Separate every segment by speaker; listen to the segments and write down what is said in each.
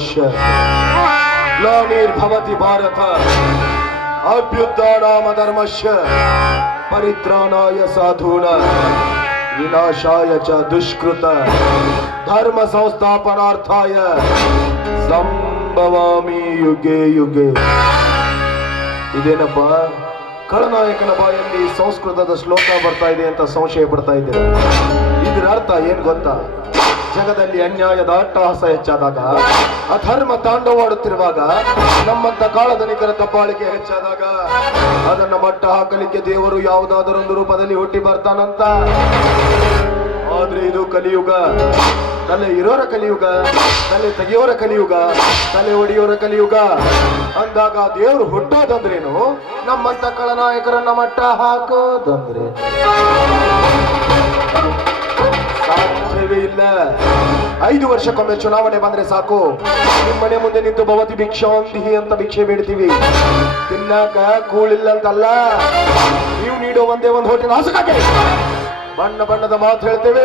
Speaker 1: ಧರ್ಮಶ್ಯ ಗ್ಲಾನಿರ್ಭವತಿ ಭಾರತ. ಅಭ್ಯುತ್ಥಾನಾಮ ಧರ್ಮಶ್ಯ ಪರಿತ್ರಾಣಾಯ ಸಾಧೂನ. ವಿನಾಶಾಯ ಚ ದುಷ್ಕೃತ. ಧರ್ಮ ಸಂಸ್ಥಾಪನಾರ್ಥಾಯ. ಸಂಭವಾಮಿ ಯುಗೆ ಯುಗೆ. ಇದೇನಪ್ಪ? ಖಳನಾಯಕನ ಬಾಯಲ್ಲಿ ಸಂಸ್ಕೃತದ ಶ್ಲೋಕ ಬರ್ತಾ ಇದೆ ಅಂತ ಸಂಶಯ ಪಡ್ತಾ ಇದ್ದೇನೆ ಇದರ ಅರ್ಥ ಏನ್ ಗೊತ್ತಾ? ಜಗದಲ್ಲಿ ಅನ್ಯಾಯದ ಅಟ್ಟಹಾಸ ಹೆಚ್ಚಾದಾಗ, ಅಧರ್ಮ ತಾಂಡವಾಡುತ್ತಿರುವಾಗ, ನಮ್ಮಂತ ಕಾಳಧನಿಕರ ತಪ್ಪಾಳಿಕೆ ಹೆಚ್ಚಾದಾಗ, ಅದನ್ನು ಮಟ್ಟ ಹಾಕಲಿಕ್ಕೆ ದೇವರು ಯಾವುದಾದರೊಂದು ರೂಪದಲ್ಲಿ ಹುಟ್ಟಿ ಬರ್ತಾನಂತ. ಆದ್ರೆ ಇದು ಕಲಿಯುಗ. ತಲೆ ಇರೋರ ಕಲಿಯುಗ, ತಲೆ ತೆಗೆಯೋರ ಕಲಿಯುಗ, ತಲೆ ಒಡೆಯೋರ ಕಲಿಯುಗ. ಅಂದಾಗ ದೇವರು ಹುಟ್ಟೋದಂದ್ರೇನು? ನಮ್ಮಂತ ಕಳನಾಯಕರನ್ನ ಮಟ್ಟ ಹಾಕೋದಂದ್ರೆ. ಇಲ್ಲ. ಐದು ವರ್ಷಕ್ಕೊಮ್ಮೆ ಚುನಾವಣೆ ಬಂದ್ರೆ ಸಾಕು. ನಿಮ್ಮ ಮನೆ ಮುಂದೆ ನಿಂತು ಭವತಿ ಭಿಕ್ಷಾಂತಿ ಅಂತ ಭಿಕ್ಷೆ ಬೇಡ್ತೀವಿ. ತಿನ್ನಾಕ ಕೂಳಿಲ್ಲ ಅಂತಲ್ಲ ನೀವು ನೀಡೋ ಒಂದೇ ಒಂದು ಹೋಟೆಲ್ ಹಾಸಕಾಗೆ ಬಣ್ಣ ಬಣ್ಣದ ಮಾತು ಹೇಳ್ತೇವೆ.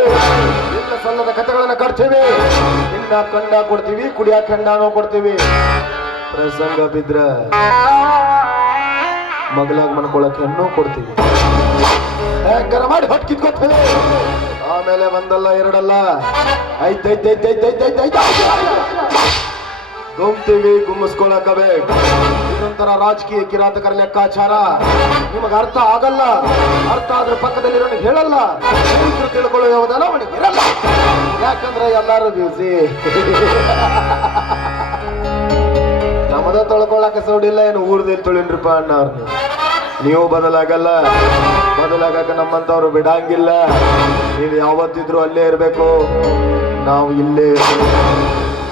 Speaker 1: ಎಲ್ಲ ಸಲ್ಲದ ಕಥೆಗಳನ್ನ ಕಟ್ತೇವೆ. ನಿನ್ನ ಕಂಡ ಕೊಡ್ತೀವಿ, ಕುಡಿಯಾಕ ಕಣ್ಣಾನೋ ಕೊಡ್ತೀವಿ. ಪ್ರಸಂಗ ಬಿದ್ರ. ಮಗಳಾಗಿ ಮನ್ಕೊಳಕ್ಕೆ ಹೆಣ್ಣು ಕೊಡ್ತೀವಿ. ಮಾಡಿ ಹೊಟ್ಟು ಕಿತ್ಕೊತೇವೆ. ಆಮೇಲೆ ಒಂದಲ್ಲ, ಎರಡಲ್ಲ. ಗುಮ್ತೀವಿ ಗುಮ್ಮಿಸ್ಕೊಳಕ ಬೇಕು. ಇದೊಂಥರ ರಾಜಕೀಯ ಕಿರಾತಕರ ಲೆಕ್ಕಾಚಾರ. ನಿಮಗೆ ಅರ್ಥ ಆಗಲ್ಲ. ಅರ್ಥ ಆದ್ರೆ ಪಕ್ಕದಲ್ಲಿರೋ ಹೇಳಲ್ಲ. ತಿಳ್ಕೊಳ್ಳೋ ಯಾವುದಲ್ಲ ಅವನಿಗೆ ಇರಲ್ಲ. ಯಾಕಂದ್ರೆ ಎಲ್ಲಾರು ಬ್ಯೂಸಿ ನಮ್ಮದ ತೊಳ್ಕೊಳಕ ಸೌಡಿಲ್ಲ, ಏನು ಊರ್ದಲ್ಲಿ ತೊಳಿನ್ರಿಪ್ಪ ಅಣ್ಣ ನೀವು. ನೀವು ಬದಲಾಗಲ್ಲ. ಬದಲಾಗಕ್ಕೆ ನಮ್ಮಂತವ್ರು ಬಿಡಂಗಿಲ್ಲ. ನೀವು ಯಾವತ್ತಿದ್ರು ಅಲ್ಲೇ ಇರಬೇಕು. ನಾವು ಇಲ್ಲೇ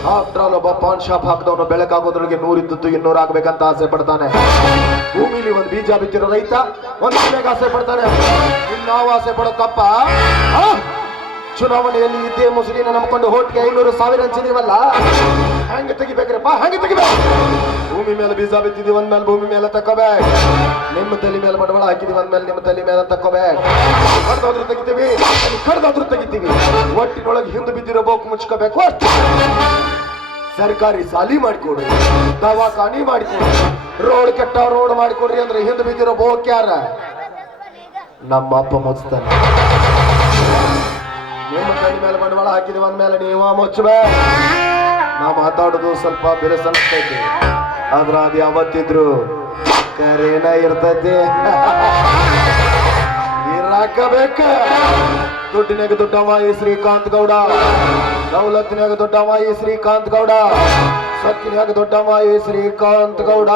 Speaker 1: ಆಫ್ಟರ್ ಆಲ್ ಒಬ್ಬ ಪಾನ್ ಶಾಪ್ ಹಾಕಿದವನು ಬೆಳಕಾಗೋದ್ರೊಳಗೆ ನೂರಿದ್ದದ್ದು ಇನ್ನೂರು ಆಗ್ಬೇಕಂತ ಆಸೆ ಪಡ್ತಾನೆ. ಭೂಮಿಲಿ ಒಂದು ಬೀಜ ಬಿತ್ತಿರೋ ರೈತ ಒಂದು ಆಸೆ ಪಡ್ತಾನೆ. ಇನ್ನು ನಾವು ಆಸೆ ಪಡೋ ತಪ್ಪ ಆ? ಚುನಾವಣೆಯಲ್ಲಿ ಇದ್ದೇ ಮುಸುಗಿನ ನಂಬ್ಕೊಂಡು ಹೋಟ್ಗೆ ಐನೂರು ಸಾವಿರ ಹಂಚಿದೀವಲ್ಲ ಹೆಂಗೆ ತೆಗಿಬೇಕ್ರಪ್ಪ ಹೆಂಗೆ ತೆಗಿಬೇಕು. ಭೂಮಿ ಮೇಲೆ ಬೀಜ ಬಿತ್ತಿದೀವಿ ಒಂದ್ಮೇಲೆ ಭೂಮಿ ಮೇಲೆ ತಕೋಬೇಕು ನಿಮ್ಮ ತಲೆ ಮೇಲೆ ಬಂಡವಾಳ ಹಾಕಿದೀವಿ ಒಂದ್ಮೇಲೆ ನಿಮ್ಮ ತಲೆ ಮೇಲೆ ತಕೋಬೇಕು ಕಡ್ದಾದ್ರೂ ತೆಗಿತೀವಿ ಕಡ್ದಾದ್ರೂ ತೆಗಿತೀವಿ. ಒಟ್ಟಿನೊಳಗೆ ಹಿಂದೆ ಬಿದ್ದಿರೋ ಬೋಕ್ ಮುಚ್ಕೋಬೇಕು ಸರ್ಕಾರಿ ಸಾಲಿ ಮಾಡಿಕೊಡ್ರಿ ದವಾಖಾನಿ ಮಾಡಿಕೊಡ್ರಿ ರೋಡ್ ಕೆಟ್ಟ ರೋಡ್ ಮಾಡಿಕೊಡ್ರಿ ಅಂದ್ರೆ ಹಿಂದೆ ಬಿದ್ದಿರೋ ಬೋಕ್ ಯಾರ? ನಮ್ಮ ಅಪ್ಪ ಮುಚ್ತಾನೆ. ನಿಮ್ಮ ಕೈ ಮೇಲೆ ಬಂಡವಾಳ ಹಾಕಿದೀವಿ ಅಂದ್ಮೇಲೆ ನೀವ ಮುಚ್ಚಬೇ ನಾ ಮಾತಾಡೋದು ಸ್ವಲ್ಪ ಬಿರುಸನ್ಸ್ತೈತಿ ಆದ್ರ ಅದು ಯಾವತ್ತಿದ್ರು ಕರೇನ ಇರ್ತೈತಿ. ಇರಾಕಬೇಕ. ದುಡ್ಡಿನಾಗ ದೊಡ್ಡವ ಈ ಶ್ರೀಕಾಂತ್ ಗೌಡ. ದೌಲತ್ತಿನಾಗ ದೊಡ್ಡವ ಈ ಶ್ರೀಕಾಂತ್ ಗೌಡ. ಸತ್ತಿನಾಗ ದೊಡ್ಡವ ಈ ಶ್ರೀಕಾಂತ್ ಗೌಡ.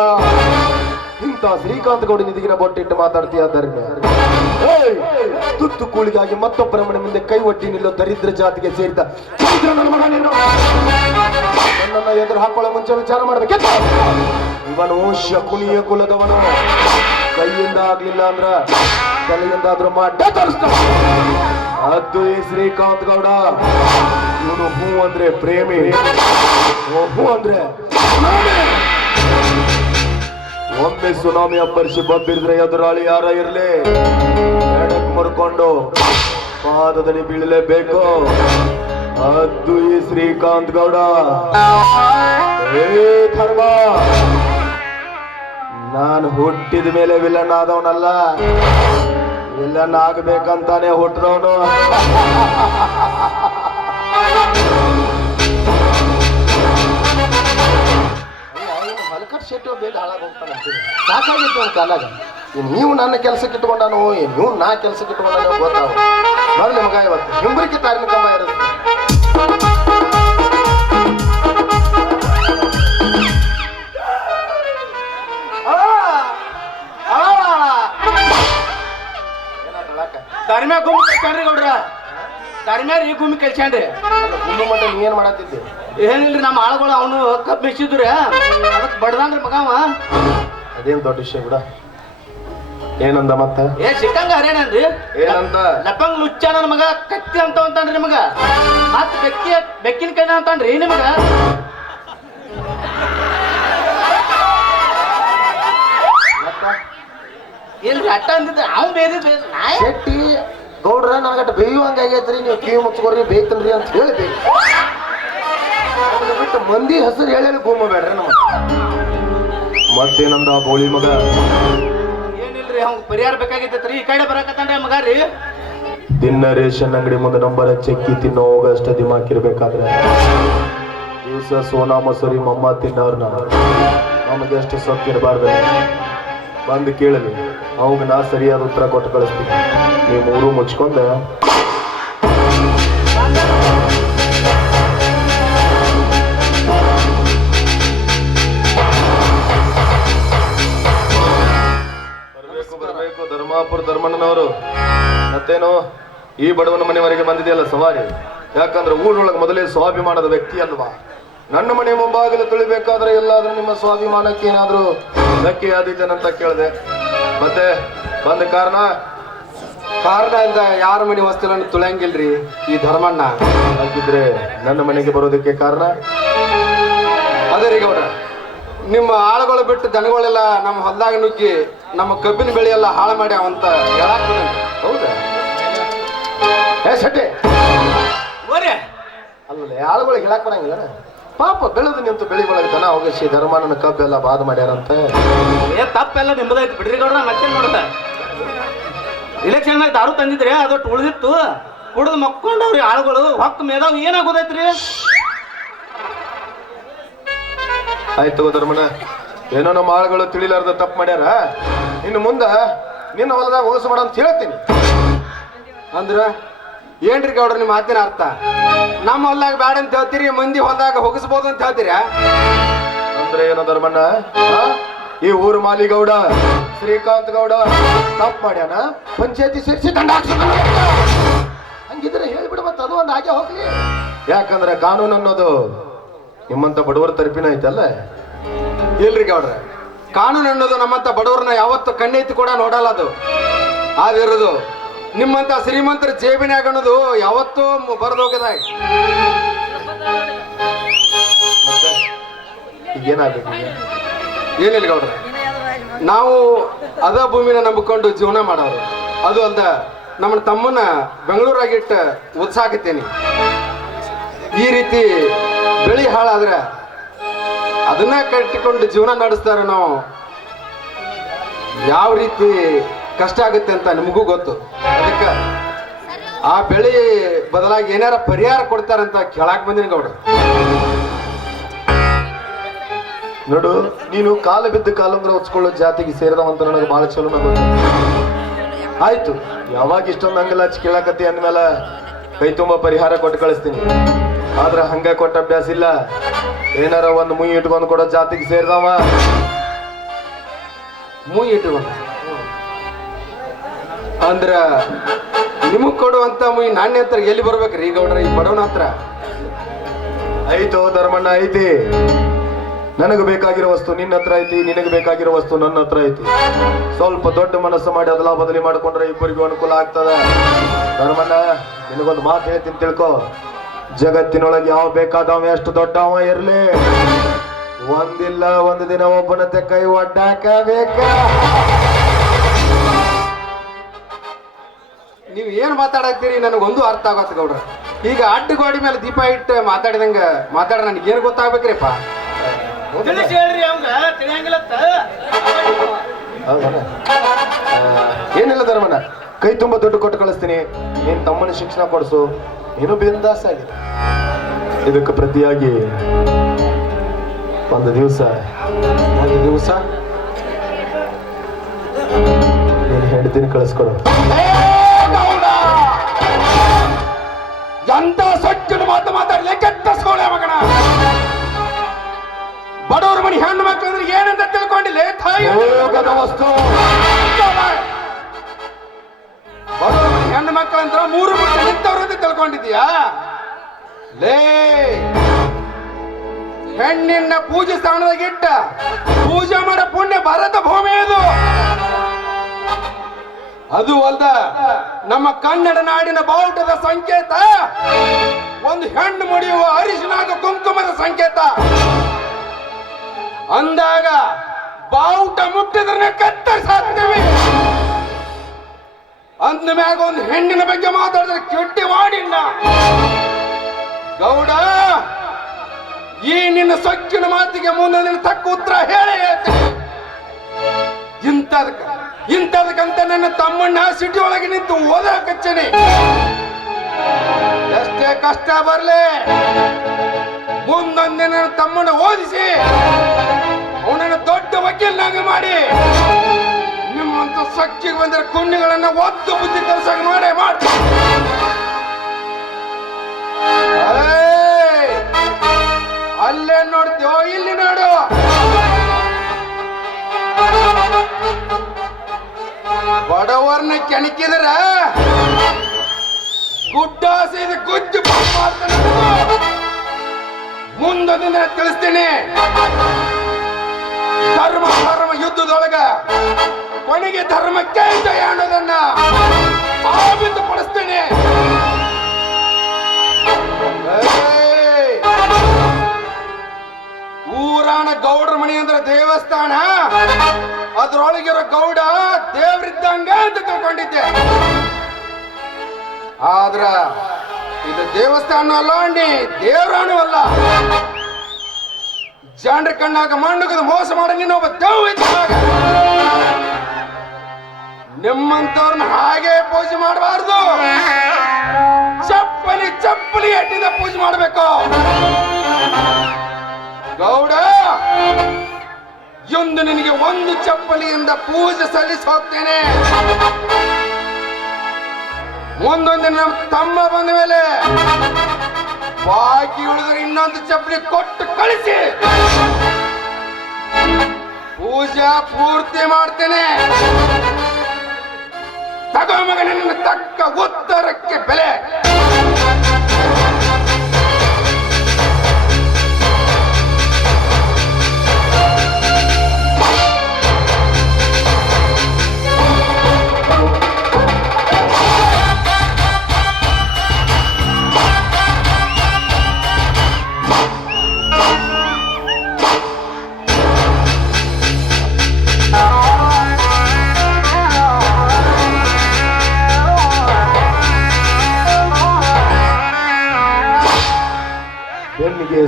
Speaker 1: ಇಂಥ ಶ್ರೀಕಾಂತ್ ಗೌಡ ನಿಧಿಗಿನ ಬೊಟ್ಟಿಟ್ಟು ಮಾತಾಡ್ತೀಯ ಧರ್ಮ! ತುತ್ತು ಕೂಳಿಗಾಗಿ ಮತ್ತೊಬ್ಬರ ಮನೆ ಮುಂದೆ ಕೈ ಒಟ್ಟಿ ನಿಲ್ಲೋ ದರಿದ್ರ ಜಾತಿಗೆ ಸೇರಿದ ನನ್ನನ್ನು ಎದುರು ಹಾಕೊಳ್ಳೋ ಮುಂಚೆ ವಿಚಾರ ಮಾಡಬೇಕೆ. ಇವನು ಶಕುನಿಯ ಕುಲದವನು. ಕೈಯಿಂದ ಆಗ್ಲಿಲ್ಲ ಅಂದ್ರ ತಲೆಯಿಂದಾದ್ರೂ ಮಾಡ ತೋರಿಸ್ತಾನ. ಅದು ಈ ಶ್ರೀಕಾಂತ್ ಗೌಡ. ಇವನು ಹೂ ಅಂದ್ರೆ ಪ್ರೇಮಿ. ಹೂ ಅಂದ್ರೆ. ಒಮ್ಮೆ ಸುನಾಮಿ ಅಪ್ಪರಿಸಿ ಬಬ್ಬಿದ್ರೆ ಎದುರಾಳಿ ಯಾರ ಇರ್ಲಿ? ಮುರ್ಕೊಂಡು ಪಾದದಲ್ಲಿ ಬೀಳಲೇಬೇಕು. ಅದು ಈ ಶ್ರೀಕಾಂತ್ ಗೌಡ. ಧರ್ಮ. ನಾನು ಹುಟ್ಟಿದ ಮೇಲೆ ವಿಲನ್ ಆದವನಲ್ಲ. ವಿಲನ್ ಆಗ್ಬೇಕಂತಾನೆ ಹುಟ್ಟಿದವನು ಮಲ್ಕರ್ ಶೆಟ್ಟಿ ಬೇಗ ಹಾಳಾಗೋಗ್ತಾನೆ ಸಾಕಾಗಿತ್ತು ಅವ್ನ ಕಾಲಾಗ. ನೀವು ನನ್ನ ಕೆಲಸಕ್ಕೆ ಇಟ್ಕೊಂಡಾನು ನೀವು ನಾ ಕೆಲಸಕ್ಕೆ ಇಟ್ಕೊಂಡಾನು ಗೊತ್ತಾವ ಬರ್ ಮಗ ಇವತ್ತು. ಹಿಂಬರಿಕೆ ತಾರಿನ ಕಮ್ಮ ಇರುತ್ತೆ
Speaker 2: ದಾರಿಮ್ಯಾಗ ಗುಮ್ಮಿ ಕಳ್ಸ್ಯಾನ್ರಿ ಗೌಡ್ರ. ದಾರಿಮ್ಯಾಗ ಈ ಗುಮ್ಮಿ ಕಳ್ಸ್ಯಾನ್ರಿ
Speaker 1: ಗುಮ್ಮಿ ಮಟ್ಟ ಏನ್ ಮಾಡತ್ತಿದ್ದೆ?
Speaker 2: ಏನಿಲ್ರಿ ನಮ್ಮ ಆಳುಗಳು ಅವನು ಕಪ್ ಮೆಸಿದ್ರು ಅದಕ್ಕೆ ಬಡ್ದಾನ್ರಿ ಮಗಾವ.
Speaker 1: ಅದೇನ್ ದೊಡ್ಡ ವಿಷಯ ಬಿಡ. ಏನಂದ ಮತ್ತ?
Speaker 2: ಏ ಸಿಕ್ಕಂಗ ಹರೇನನ್ರಿ
Speaker 1: ಏನಂತ?
Speaker 2: ಲಪಂಗ್ ಲುಚ್ಚ ನನ್ನ ಮಗ ಕತ್ತಿ ಅಂತ ಅಂತಾನ್ರಿ ನಿಮಗ. ಮತ್ ಬೆಕ್ಕಿ ಬೆಕ್ಕಿನ ಕೈನ ಅಂತಾನ್ರಿ ನಿಮಗ. ಇಲ್ರಿ ಅಟ್ಟ ಅಂದಿದ್ದ. ಅವ್ನು ಬೇದಿದ್
Speaker 1: ಶೆಟ್ಟಿ ಗೌಡ್ರ ನನಗಟ್ಟ ಬೇಯುವಂಗ ಆಗೈತ್ರಿ. ನೀವು ಕಿವಿ ಮುಚ್ಕೋರಿ ಬೇಯ್ತನ್ರಿ ಅಂತ ಹೇಳಿದೆ. ಬಿಟ್ಟು ಮಂದಿ ಹೆಸರು ಹೇಳಿ ಗುಮ್ಮ ಬೇಡ್ರಿ ನಮ್ಮ ಮತ್ತೇನಂದ ಬೋಳಿ ಮಗ?
Speaker 2: ಪರಿಹಾರ ಬೇಕಾಗಿತ್ತೈತ್ರಿ ಈ ಕಡೆ ಬರಾಕತ್ತಾನ್ರಿ ಮಗ ರೀ
Speaker 1: ದಿನ ರೇಷನ್ ಅಂಗಡಿ ಮುಂದೆ ನಂಬರ್ ಚೆಕ್ಕಿ ತಿನ್ನೋ ಹೋಗಷ್ಟ ದಿಮಾಕಿರ್ಬೇಕಾದ್ರೆ ದಿವಸ ಸೋನಾ ಮಸೂರಿ ಮಮ್ಮ ತಿನ್ನೋರ್ನ. ನಮಗೆ ಎಷ್ಟು ಸೊಕ್ಕಿರಬಾರ್ದು ಬಂದು ಕೇಳಲಿ. ಅವಾಗ ನಾ ಸರಿಯಾದ ಉತ್ತರ ಕೊಟ್ಟು ಕಳಿಸ್ತೀನಿ. ನೀವು ಮೂರು ಮುಚ್ಕೊಂಡ. ಮತ್ತೇನು ಈ ಬಡವನ ಮನೆವರೆಗೆ ಬಂದಿದೆಯಲ್ಲ ಸವಾರಿ? ಯಾಕಂದ್ರೆ ಊರೊಳಗೆ ಮೊದಲೇ ಸ್ವಾಭಿಮಾನದ ವ್ಯಕ್ತಿ ಅಲ್ವಾ? ನನ್ನ ಮನೆ ಮುಂಭಾಗಲು ತುಳಿಬೇಕಾದ್ರೆ ಎಲ್ಲಾದ್ರೂ ನಿಮ್ಮ ಸ್ವಾಭಿಮಾನಕ್ಕೆ ಏನಾದ್ರೂ ಧಕ್ಕೆ ಅಂತ ಕೇಳಿದೆ. ಮತ್ತೆ ಬಂದ ಕಾರಣ?
Speaker 3: ಕಾರಣದಿಂದ ಯಾರ ಮನೆ ವಸ್ತುಗಳನ್ನು ತುಳಿಯಂಗಿಲ್ರಿ ಈ ಧರ್ಮಣ್ಣ?
Speaker 1: ಹಾಗಿದ್ರೆ ನನ್ನ ಮನೆಗೆ ಬರೋದಕ್ಕೆ ಕಾರಣ?
Speaker 3: ಅದೇ ರೀ ಗೌಡ ನಿಮ್ಮ ಆಳುಗಳು ಬಿಟ್ಟು ದನಗಳೆಲ್ಲ ನಮ್ಮ ಹೊಲದಾಗ ನುಗ್ಗಿ ನಮ್ಮ ಕಬ್ಬಿನ ಬೆಳೆಯೆಲ್ಲ ಹಾಳು ಮಾಡ್ಯಾವಂತ ಅವಂತ
Speaker 1: ಹೌದಾ? ಏ ಸಟ್ಟೆ
Speaker 2: ಓರಿ
Speaker 1: ಅಲ್ಲಲ್ಲ ಆಳುಗಳಿಗೆ ಹೇಳಕ್ ಬರಂಗಿಲ್ಲ ಪಾಪ ಬೆಳೆದು ನಿಂತು ಬೆಳಿಗೊಳಗೆ ದನ ಹೋಗಿಸಿ ಧರ್ಮನ ಕಬ್ಬೆಲ್ಲ ಬಾದ್ ಮಾಡ್ಯಾರಂತೆ.
Speaker 2: ಏ ತಪ್ಪೆಲ್ಲ ನಿಮ್ಮದೈತಿ ಬಿಡ್ರಿ ಗೌಡ್ರ ಮತ್ತೆ ನೋಡುದ ಇಲೆಕ್ಷನ್ದಾಗ ದಾರು ತಂದಿದ್ರಿ ಅದು ಉಳಿದಿತ್ತು. ಕುಡಿದು ಮಕ್ಕೊಂಡವ್ರಿ ಆಳುಗಳು ಹೊಕ್ಕ ಮೇದಾವ್ ಏನಾಗೋದೈತ್ರಿ?
Speaker 1: ಆಯ್ತು ಧರ್ಮನ ಏನೋ ನಮ್ಮ ಆಳುಗಳು ತಿಳಿಲಾರ್ದ ತಪ್ಪು ಮಾಡ್ಯಾರ? ಇನ್ನು ಮುಂದ ನಿನ್ನ ಹೊಲದಾಗ ಹೋಗಸ ಮಾಡ ಅಂತ ಹೇಳ್ತೀನಿ
Speaker 3: ಅಂದ್ರ? ಏನ್ರಿ ಗೌಡ್ರ ನಿಮ್ಮ ಮಾತಿನ ಅರ್ಥ? ನಮ್ಮ ಹೊಲ್ದಾಗ ಬ್ಯಾಡ ಅಂತ ಹೇಳ್ತೀರಿ ಮಂದಿ ಹೊಲ್ದಾಗ ಹೋಗಿಸ್ಬೋದು ಅಂತ ಹೇಳ್ತೀರಿ?
Speaker 1: ಅಂದ್ರೆ ಏನೋ ಧರ್ಮಣ್ಣ? ಈ ಊರು ಮಾಲಿಗೌಡ ಶ್ರೀಕಾಂತ್ ಗೌಡ ತಪ್ಪು ಮಾಡ್ಯಾನ? ಪಂಚಾಯತಿ ಸೇರಿಸಿ ದಂಡ. ಹಂಗಿದ್ರೆ ಹೇಳ್ಬಿಡು ಮತ್ತೆ ಅದು ಒಂದು ಹಾಗೆ ಹೋಗ್ಲಿ. ಯಾಕಂದ್ರೆ ಕಾನೂನು ಅನ್ನೋದು ನಿಮ್ಮಂತ ಬಡವರ ತರಪಿನ ಐತಲ್ಲ?
Speaker 3: ಇಲ್ರಿ ಗೌಡ್ರ ಕಾನೂನು ಅನ್ನೋದು ನಮ್ಮಂತ ಬಡವ್ರನ್ನ ಯಾವತ್ತು ಕಣ್ಣೆತ್ತಿ ಕೂಡ ನೋಡಲ್ಲ ಅದು. ಅದಿರೋದು ನಿಮ್ಮಂತ ಶ್ರೀಮಂತರ ಜೇಬಿನಾಗ ಅನ್ನೋದು ಯಾವತ್ತೂ ಬರದೋಗದ
Speaker 1: ಮತ್ತೆ
Speaker 3: ಏನಿಲ್ಲ ಗೌಡ್ರ. ನಾವು ಅದ ಭೂಮಿನ ನಂಬಿಕೊಂಡು ಜೀವನ ಮಾಡೋರು. ಅದು ಅಲ್ದ ನಮ್ಮ ತಮ್ಮನ್ನ ಬೆಂಗಳೂರಾಗಿಟ್ಟ ಉತ್ಸಾಹಿತೇನೆ ಈ ರೀತಿ ಬೆಳಿ ಹಾಳಾದ್ರೆ ಅದನ್ನ ಕಟ್ಟಿಕೊಂಡು ಜೀವನ ನಡೆಸ್ತಾರೆ ನಾವು. ಯಾವ ರೀತಿ ಕಷ್ಟ ಆಗುತ್ತೆ ಅಂತ ನಿಮಗೂ ಗೊತ್ತು. ಆ ಬೆಳಿ ಬದಲಾಗಿ ಏನಾರ ಪರಿಹಾರ ಕೊಡ್ತಾರಂತ ಕೇಳಾಕ್ ಬಂದಿನ ಗೌಡ್ರ.
Speaker 1: ನೋಡು, ನೀನು ಕಾಲು ಬಿದ್ದು ಕಾಲುಂಗ್ರ ಹೊಚ್ಕೊಳ್ಳೋ ಜಾತಿಗೆ ಸೇರಿದವಂತ ನನಗೆ ಬಹಳ ಚಲೋ ನಗ. ಆಯ್ತು, ಯಾವಾಗ ಇಷ್ಟೊಂದು ಹಂಗಲ್ಲ ಕೇಳಕತ್ತಿ ಅಂದ್ಮೇಲೆ ಕೈ ತುಂಬ ಪರಿಹಾರ ಕೊಟ್ಟು ಕಳಿಸ್ತೀನಿ. ಆದ್ರೆ ಹಂಗೆ ಕೊಟ್ಟ ಅಭ್ಯಾಸ ಇಲ್ಲ. ಏನಾರ ಒಂದು ಮುಯಿ ಇಟ್ಕೊಂಡು ಕೊಡೋ ಜಾತಿಗೆ ಸೇರಿದವ.
Speaker 3: ಮುಯಿ ಇಟ್ಕೊಂಡು. ಅಂದ್ರ ನಿಮಗ್ ಕೊಡುವಂತ ಈ ನಾಣ್ಯ ಹತ್ರ ಎಲ್ಲಿ ಬರ್ಬೇಕ್ರಿ? ಈ ಗೌಡ್ರ, ಈ ಬಡವನ ಹತ್ರ.
Speaker 1: ಐತೋ ಧರ್ಮಣ್ಣ ಐತಿ. ನನಗೆ ಬೇಕಾಗಿರೋ ವಸ್ತು ನಿನ್ನ ಹತ್ರ ಐತಿ, ನಿನಗೆ ಬೇಕಾಗಿರೋ ವಸ್ತು ನನ್ನ ಹತ್ರ ಐತಿ. ಸ್ವಲ್ಪ ದೊಡ್ಡ ಮನಸ್ಸು ಮಾಡಿ ಅದಲ ಬದಲಿ ಮಾಡ್ಕೊಂಡ್ರೆ ಇಬ್ಬರಿಗೂ ಅನುಕೂಲ ಆಗ್ತದ. ಧರ್ಮಣ್ಣ ನಿನಗೊಂದು ಮಾತು ಹೇಳ್ತೀನಿ ತಿಳ್ಕೊ. ಜಗತ್ತಿನೊಳಗೆ ಯಾವ ಬೇಕಾದವ ಎಷ್ಟು ದೊಡ್ಡವ ಇರ್ಲಿ. ಒಂದಿಲ್ಲ, ಒಂದು ದಿನ ಒಬ್ಬನತೆ ಕೈ ಒಡ್ಡಾಕ ಬೇಕ?
Speaker 3: ನೀವು ಏನು ಮಾತಾಡತ್ತೀರಿ ನನಗೊಂದು ಅರ್ಥ ಆಗತ್ತೆ ಗೌಡ್ರ. ಈಗ ಅಡ್ಡ ಗೋಡಿ ಮೇಲೆ ದೀಪ ಇಟ್ಟು ಮಾತಾಡಿದಂಗ ಮಾತಾಡ ನನಗೆ ಏನು ಗೊತ್ತಾಗ್ಬೇಕ್ರಿಪ್ಪ?
Speaker 2: ತಿಳಿಸಿ ಹೇಳ್ರಿ ಅವಂಗ ತಿಳಿಯಂಗಿಲ್ಲತ್ತ.
Speaker 1: ಹೌದಾ? ಏನಿಲ್ಲ ಧರ್ಮನ ಕೈ ತುಂಬ ದುಡ್ಡು ಕೊಟ್ಟು ಕಳಿಸ್ತೀನಿ. ನೀನ್ ತಮ್ಮನ ಶಿಕ್ಷಣ ಕೊಡಿಸು. ನೀನು ಬಿಂದಾಸ ಆಗಿದೆ ಇದಕ್ಕೆ ಪ್ರತಿಯಾಗಿ ಒಂದು ದಿವಸ
Speaker 3: ಒಂದು ದಿವಸ
Speaker 1: ನೀನು ಹೆಂಡತಿನ ಕಳಿಸ್ಕೊಡು.
Speaker 3: ಪೂಜೆ ಸ್ಥಾನದಾಗ ಇಟ್ಟ. ಪೂಜೆ ಮಾಡೋ ಪುಣ್ಯ ಭಾರತ ಭೂಮಿ ಅದು ಅದು ಅಲ್ದ ನಮ್ಮ ಕನ್ನಡ ನಾಡಿನ ಬಾವುಟದ ಸಂಕೇತ. ಒಂದು ಹೆಣ್ಣು ಮುಡಿಯುವ ಅರಿಶಿನಾಗ ಕುಂಕುಮದ ಸಂಕೇತ. ಅಂದಾಗ ಬಾವುಟ ಮುಟ್ಟಿದ್ರೆ ಕತ್ತರಿಸಾಕ್ತೀವಿ ಅಂದ ಮ್ಯಾಗ ಒಂದು ಹೆಣ್ಣಿನ ಬಗ್ಗೆ ಮಾತಾಡಿದ್ರೆ ಕೆಟ್ಟಿ ಮಾಡಿಲ್ಲ ಗೌಡ ಈ ನಿನ್ನ ಸೊಕ್ಕಿನ ಮಾತಿಗೆ ಮುಂದೆ ನಿನ್ನ ತಕ್ಕ ಉತ್ತರ ಹೇಳಿ ಇಂಥದಕ್ಕೆ ಇಂಥದಕ್ಕ, ಇಂಥದಕ್ಕಂತ ನನ್ನ ತಮ್ಮಣ್ಣ ಸಿಟಿ ಒಳಗೆ ನಿಂತು ಓದಾಕಚ್ಚನೆ ಎಷ್ಟೇ ಕಷ್ಟ ಬರ್ಲಿ, ಮುಂದೊಂದೆ ನನ್ನ ತಮ್ಮಣ್ಣ ಓದಿಸಿ, ಅವನನ್ನು ದೊಡ್ಡ ವಕೀಲನಾಗಿ ಮಾಡಿ, ನಿಮ್ಮಂತ ಸೊಕ್ಕಿಗೆ ಬಂದರೆ ಕುಣ್ಣಿಗಳನ್ನ ಒದ್ದು ಬುದ್ಧಿ ಕಲ್ಸಂಗ್ ಮಾಡೇ ಮಾಡಿ ಅಲ್ಲೇ ನೋಡ್ತೀವೋ ಇಲ್ಲಿ ನೋಡು. ಬಡವರ್ನ ಕೆಣಕಿದ್ರ ಗುಡ್ಡಾಸಿದ ಗುಜ್ಜು ಮುಂದೊಂದಿನ ತಿಳಿಸ್ತೀನಿ. ಧರ್ಮ ಧರ್ಮ ಯುದ್ಧದೊಳಗ ಕೊನೆಗೆ ಧರ್ಮಕ್ಕೆ ಜಯ ಅನ್ನೋದನ್ನ ಸಾಬೀತು ಊರಾಣ ಗೌಡ್ರ ಮನೆ ಅಂದ್ರೆ ದೇವಸ್ಥಾನ. ಅದ್ರೊಳಗಿರೋ ಗೌಡ ದೇವ್ರಿದ್ದಂಗ ಅಂತ ತಿಳ್ಕೊಂಡಿದ್ದೆ. ಆದ್ರ ಇದು ದೇವಸ್ಥಾನ ಅಲ್ಲ ಅಂಡಿ ದೇವ್ರಾಣು ಅಲ್ಲ. ಜಾಂಡ್ರ ಕಣ್ಣಾಗ ಮಣ್ಣುಗದ ಮೋಸ ಮಾಡ ಒಬ್ಬ ದೇವ್ ನಿಮ್ಮಂತವ್ರನ್ನ ಹಾಗೆ. ಪೂಜೆ ಮಾಡಬಾರ್ದು. ಚಪ್ಪಲಿ ಚಪ್ಪಲಿ ಎಟ್ಟಿದ ಪೂಜೆ ಮಾಡಬೇಕು. ಗೌಡ ಇಂದು ನಿನಗೆ ಒಂದು ಚಪ್ಪಲಿಯಿಂದ ಪೂಜೆ ಸಲ್ಲಿಸಿ ಹೋಗ್ತೇನೆ. ಮುಂದೊಂದು ನಮ್ಮ ತಮ್ಮ ಬಂದ ಮೇಲೆ ಬಾಕಿ ಉಳಿದ್ರೆ ಇನ್ನೊಂದು ಚಪ್ಪಲಿ ಕೊಟ್ಟು ಕಳಿಸಿ. ಪೂಜಾ ಪೂರ್ತಿ ಮಾಡ್ತೇನೆ. ತಗೋ ಮಗ ನಿನ್ನ ತಕ್ಕ ಉತ್ತರಕ್ಕೆ ಬೆಲೆ.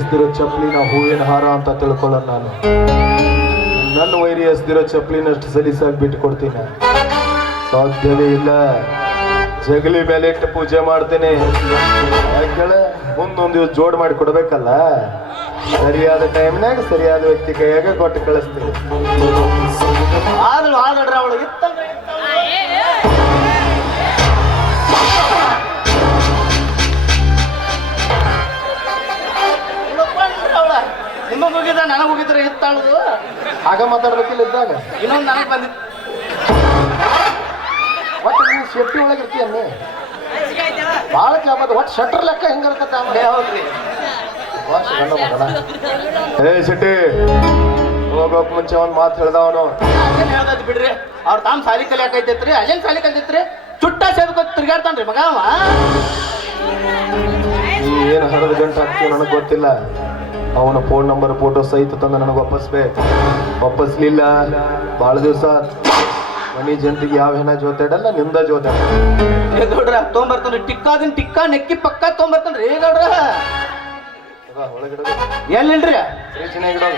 Speaker 1: ಎಸ್ದಿರೋ ಚಪ್ಪಲಿನ ಹೂವಿನ ಹಾರ ಅಂತ ತಿಳ್ಕೊಳ್ಳೋಣ ನಾನು. ನನ್ನ ವೈರಿ ಎಸ್ದಿರೋ ಚಪ್ಪಲಿನಷ್ಟು ಸಲೀಸಾಗಿ ಬಿಟ್ಟು ಕೊಡ್ತೀನಿ ಸಾಧ್ಯವೇ ಇಲ್ಲ. ಜಗಲಿ ಮೇಲೆ ಇಟ್ಟು ಪೂಜೆ ಮಾಡ್ತೇನೆ. ಮುಂದೊಂದು ದಿವಸ ಜೋಡ್ ಮಾಡಿ ಕೊಡ್ಬೇಕಲ್ಲ? ಸರಿಯಾದ ಟೈಮ್ನಾಗ ಸರಿಯಾದ ವ್ಯಕ್ತಿ ಕೈಯಾಗ ಕೊಟ್ಟು ಕಳಿಸ್ತೀನಿ.
Speaker 2: ಆದ್ರೂ ಆದಡ್ರ ಅವಳು ಹೋಗಿದ ನನಗೆ ಹೋಗಿದ್ರೆ ಎತ್ತಾಳದು
Speaker 1: ಆಗ ಮಾತಾಡ್ಬೇಕಿಲ್ಲ ಇದ್ದಾಗ.
Speaker 2: ಇನ್ನೊಂದು ನನಗೆ ಬಂದಿತ್ತು
Speaker 1: ಒಟ್ಟು ನೀವು ಸೇಫ್ಟಿ ಒಳಗೆ ಇರ್ತೀಯನ್ನೇ ಭಾಳ ಕ್ಯಾಬ್ ಒಟ್ಟು ಶಟ್ರ್ ಲೆಕ್ಕ ಹೆಂಗಿರ್ತೈತೆ
Speaker 2: ಏ, ಹೌದ್ರಿ.
Speaker 1: ಏ ಸಿಟ್ಟಿ ಹೋಗೋಕ್ ಮುಂಚೆ ಒಂದ್ ಮಾತು ಹೇಳ್ದವನು
Speaker 2: ಅವನು. ಹೇಳ್ದದ್ ಬಿಡ್ರಿ. ಅವ್ರ ತಾಮ್ ಸಾಲಿ ಕಲಿಯಾಕೈತೈತ್ರಿ ಅಲ್ಲೇನ್ ಸಾಲಿ ಕಲ್ತೈತ್ರಿ? ಚುಟ್ಟ ಸೇದ್ಕೊತ್ ತಿರ್ಗಾಡ್ತಾನ್ರಿ ಮಗ ಅವ.
Speaker 1: ಏನು ಹರಿದು ಗಂಟೆ ಹಾಕ್ತೀವಿ ನನಗೆ ಗೊತ್ತಿಲ್ಲ. ಅವನ ಫೋನ್ ನಂಬರ್ ಫೋಟೋ ಸಹಿತ ತಂದು ನನಗೆ ವಾಪಸ್ಬೇಕು ವಾಪಸ್ಲಿಲ್ಲ ಭಾಳ ದಿವಸ ಮನೆ ಜನರಿಗೆ ಯಾವ ಹೆಣ ಜೋತಾಡಲ್ಲ ನಿಂದ ಜೋತಾಡ
Speaker 2: ಏ ಗೌಡ್ರ ತೊಗೊಂಬರ್ತಾನ್ರಿ ಟಿಕ್ಕಾದಿನ್ ಟಿಕ್ಕಾ? ನೆಕ್ಕಿ ಪಕ್ಕ ತೊಗೊಂಬರ್ತಾನ್ರಿ ಏ ಗೌಡ್ರ?
Speaker 1: ಒಳಗಿಡೋದು.
Speaker 2: ಎಲ್ಲಿಲ್ರಿ?
Speaker 1: ಯೋಚನೆಗಿಡೋದು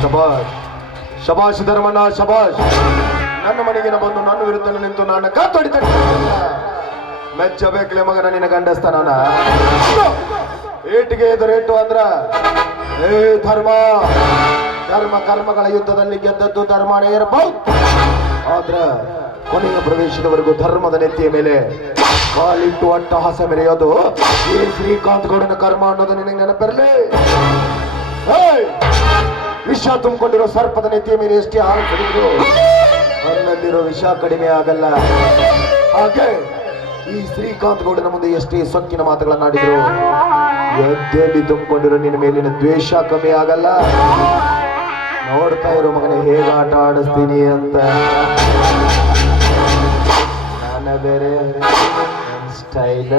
Speaker 1: ಶಬಾಷ್. ಶಬಾಷ್ ಧರ್ಮನ ಶಬಾಷ್ ನನ್ನ ಮನೆಗೆ ಬಂದು ನನ್ನ ವಿರುದ್ಧ ನಿಂತು ನನ್ನ ಕಾತೊಡಿತ ಮೆಚ್ಚಬೇಕಲೆ ಮಗನ ನಿನ್ನ ಗಂಡಸ್ತಾನ ಏಟಿಗೆ ಎದುರೇಟು ಅಂದ್ರ, ಏ ಧರ್ಮ ಧರ್ಮ ಕರ್ಮಗಳ ಯುದ್ಧದಲ್ಲಿ ಗೆದ್ದದ್ದು ಧರ್ಮನೇ ಇರಬಹುದು ಆದ್ರ ಕೊನೆಯ ಪ್ರವೇಶದವರೆಗೂ ಧರ್ಮದ ನೆತ್ತಿಯ ಮೇಲೆ ಕಾಲಿಟ್ಟು ಅಟ್ಟಹಾಸ ಮೆರೆಯೋದು ಈ ಶ್ರೀಕಾಂತ್ ಗೌಡನ ಕರ್ಮ ಅನ್ನೋದು ನಿನಗೆ ನೆನಪಿರಲಿ! ವಿಷ ತುಂಬಿಕೊಂಡಿರೋ ಸರ್ಪದ ನೆತ್ತಿಯ ಮೇಲೆ ಎಷ್ಟೇ ಹಾಲು ಕುಡಿದ್ರು? ಹಣ್ಣಲ್ಲಿರೋ ವಿಷ ಕಡಿಮೆ ಆಗಲ್ಲ. ಹಾಗೆ ಈ ಶ್ರೀಕಾಂತ್ ಗೌಡನ ಮುಂದೆ ಎಷ್ಟೇ ಸೊಕ್ಕಿನ ಮಾತುಗಳನ್ನಾಡಿದ್ರು ಎದ್ದಲ್ಲಿ ತುಂಬಿಕೊಂಡಿರೋ ನಿನ್ನ ಮೇಲಿನ ದ್ವೇಷ ಕಮ್ಮಿ ಆಗಲ್ಲ. ನೋಡ್ತಾ ಇರೋ ಮಗನ, ಹೇಗೆ ಆಟ ಆಡಿಸ್ತೀನಿ ಅಂತ. ನಾನು ಬೇರೆ ಸ್ಟೈಲ